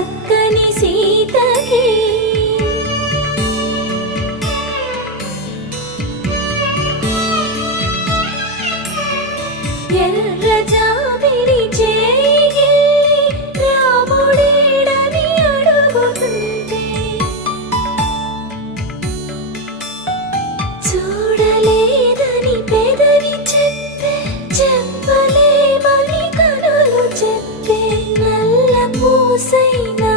చక్కని సీతకి ఎర్ర జాబిలి చేయి రాముడేడని అడుగుతుంటే చూడలేదని పెదవి చెప్పే చెప్పలేమని కనులు చెప్పే నల్ల పూసైనా